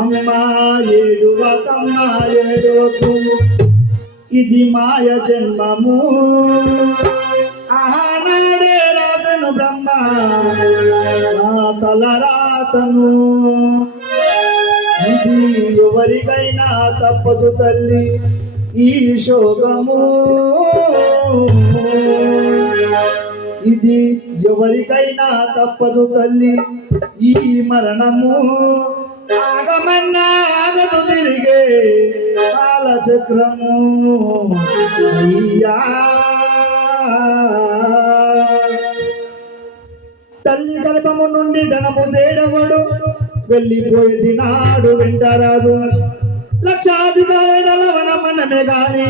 అమ్మా ఏడువకమ్మా ఏడువకు, ఇది మాయ జన్మము. ఆనాడే రాసను బ్రహ్మ నా తలరాతను. ఇది ఎవరికైనా తప్పదు తల్లి ఈ శోకము. ఇది ఎవరికైనా తప్పదు తల్లి ఈ మరణము. ఆగమన్నా ఆగదు తిరిగే కాలచక్రము. అయ్యా తల్లి గర్భము నుండి ధనము తేడవడు, వెళ్ళిపోయేది నాడు వెంటరాదు. లక్షాధికారుల మనమే గాని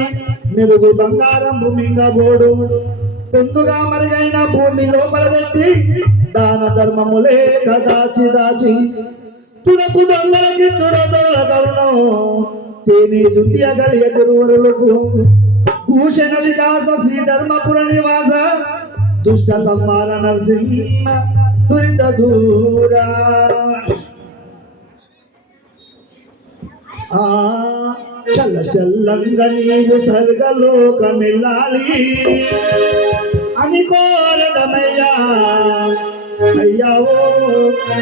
మెరుగు బంగారం మింగబోడు. పొందుగా మరుగైన భూమి లోపల పెట్టి దాన ధర్మములే దాచి దాచి తులకు దొంగలకి తురదొరల కరుణం తేని జుండియగలియ తిరువరులకు. భూషణ వికాస శ్రీ ధర్మపుర నివాస దుష్ట సంహార నరసింహ దురిత దూరా. చల్ల చల్లంగా నీవు స్వర్గలోకమెల్లాలి అని కోరడమయ్యా. అయ్యావో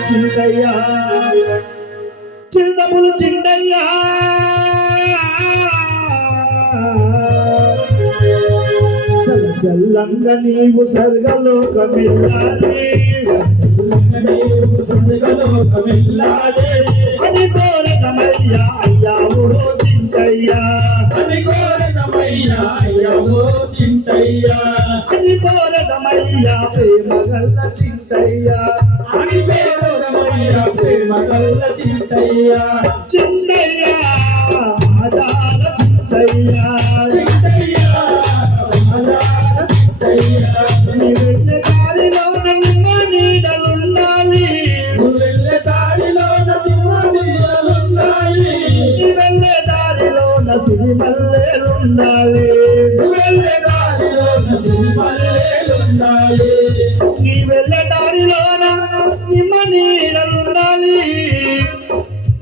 చింతయ్యా, చింతములు చింతయ్యా. చల్ల చల్లంగా నీవు స్వర్గలోకమెల్లాలి అని కోరడమయ్యా. అయ్యావో చింతయ్యా, అని కోరడమయ్యా. అయ్యావో చింతయ్యా, అని కోరడమయ్యా. ప్రేమ గల్ల చింతయ్యా, అని కోరడమయ్యా. ప్రేమ గల్ల చింతయ్యా. చింతయ్యా ఆదాల చింతయ్యా, చింతయ్యా ఆదాల చింతయ్యా. నీ వెళ్ళే దారిలోన నిమ్మ నీడలుండాలి, నువ్వు వెళ్ళే దారిలోన నిమ్మ నీడలుండాలి. నీ వెళ్ళే దారిలోన సిరిమల్లెలుండాలి, నువ్వు వెళ్ళే దారిలోన సిరిమల్లెలుండాలి. నీ వెళ్ళే దారిలోన నిమ్మ నీడలుండాలి,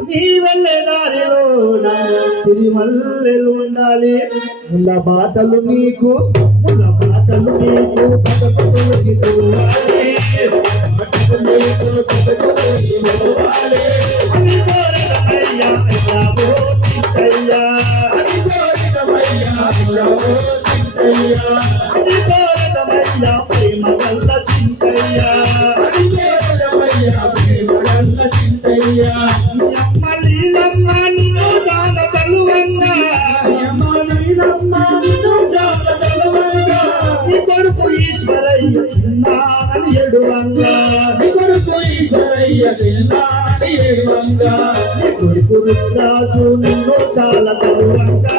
నీ వెళ్ళే దారిలోన సిరిమల్లెలుండాలి. ముళ్ళ బాటలు నీకు పదపదలకి పోవాలి అని కోరడమయ్యా. అయ్యావో చింతయ్యా, అని కోరడమయ్యా. అయ్యావో చింతయ్యా, అని కోరడమయ్యా. ప్రేమ గల్ల చింతయ్యా, అని కోరడమయ్యా. ప్రేమ గల్ల చింతయ్యా. నీ అమ్మ లీలమ్మ నిన్ను చాలా చలువంగా, నీ కొడుకు ఈశ్వరయ్య తిన్నానని ఎడువంగా, నీ కొడుకు ఈశ్వరయ్య తిన్నానని ఎడువంగా, నీ కొడుకు రుద్రాజు నిన్ను చాలా తలువంగా,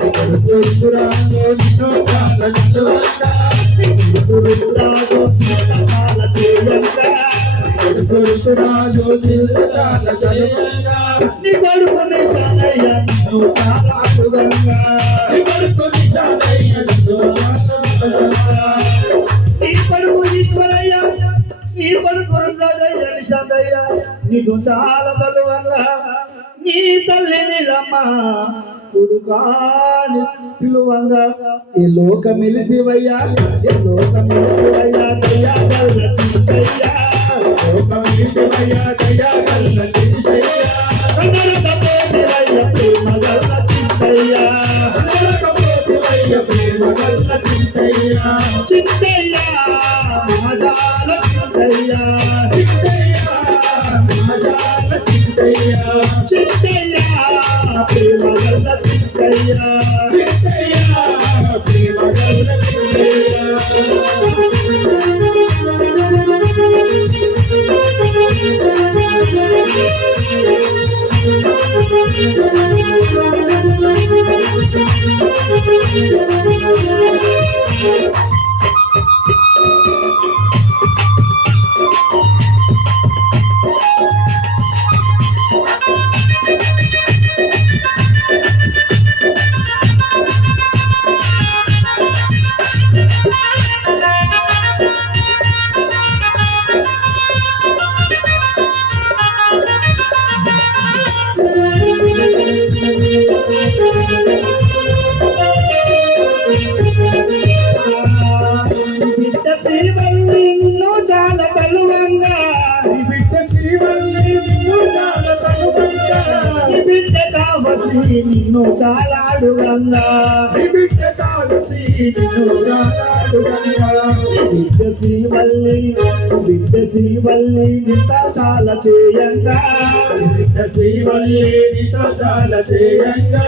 నీ కొడుకు రుద్రాజు నిన్ను చాలా తలువంగా, నీ కొడుకు రుద్రాజు చాలా చేయంగా, కొడుకు రుద్రాజు చాలా చేయంగా, నీ కొడుకు నిశానయ్య నిన్ను చాలా అడుగంగా, నీ కొడుకు నిశానయ్య నిన్ను నీ కొడుకు ఈశ్వరయ్య, నీ కొడుకు రుద్రాజయ్య నిశానయ్య నీకు చాలా తలువంగా, నీ తల్లి నీలమ్మ కొడుకాని పిలువంగా. ఈ లోకమిలిదివయ్యా, ఈ లోకమిలిదివయ్యా. దయా గల్ల చింతయ్యా, లోకమిలిదివయ్యా. దయా గల్ల చింతయ్యా, కనరకపోతివయ్య ప్రేమ గల్ల చింతయ్యా, కనరకపోతివయ్య ప్రేమ గల్ల చింతయ్యా. చింతయ్యా మజాల చింతయ్యా, చింతయ్యా మజాల చింతయ్యా, చింతయ్యా ప్రేమ గల్ల చింతయ్యా, చింతయ్యా ప్రేమ గల్ల చింతయ్యా. బిడ్డ శ్రీవల్లి నిన్ను చాలా తలువంగా నీ బిడ్డ శ్రీవల్లి నిన్ను చాలా తగువంగా నీ బిడ్డ కావసి నిన్ను చాలా అడుగంగా నీ బిడ్డ కావసి నిన్ను చాలా అడుగంగా బిడ్డ శ్రీవల్లి నింత చాలా చేయంగా నీ బిడ్డ శ్రీవల్లి నీతో చాలా చేయంగా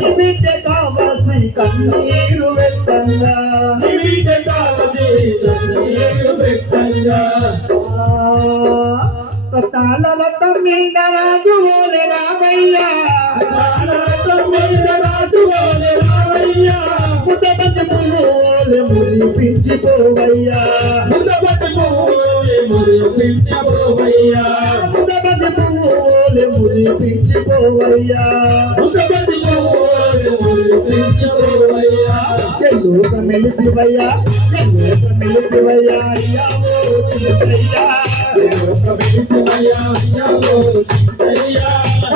నీ బిడ్డ కావసి కన్నీరు పెట్టంగా నీ బిడ్డ కావసి కన్నీరు పెట్టంగా తాళలత మీద రాజు ఓలే రామయ్యా ముద్దబంతి పువ్వులే మురిపించిపోవయ్యా ముద్దబంతి పువ్వులే మురిపించిపోవయ్యా లోక మెలిపివయ్యా అయ్యావో చిలుకయ్యా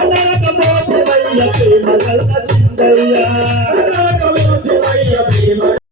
నరక మోసివయ్య ప్రేమ కలక చిందయ్యా